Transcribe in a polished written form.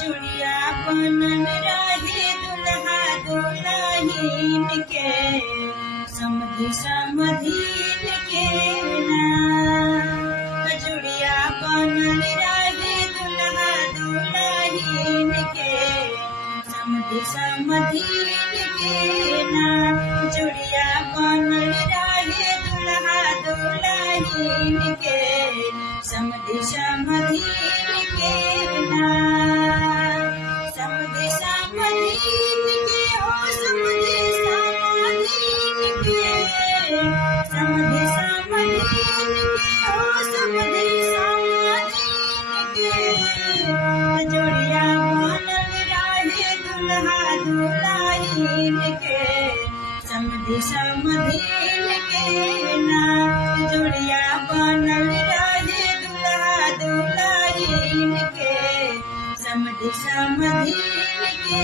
चुड़िया बनल रहे दुल्हा दुल्हन के समधी समधीन के ना। चुड़िया बनल रहे दुल्हा दुल्हन के समधी समधीन के ना। चुड़िया बनल रहे दुल्हा दुल्हन के समधी समधीन के ना। समधी समधीन के हो समधी समधीन के समधी समधीन के हो समधी समधीन के। जोड़िया बनल रहे दुल्हा दुल्हन के समधी समधीन के ना। जोड़िया बनल रहे दुल्हा दुल्हन के समधी समधीन के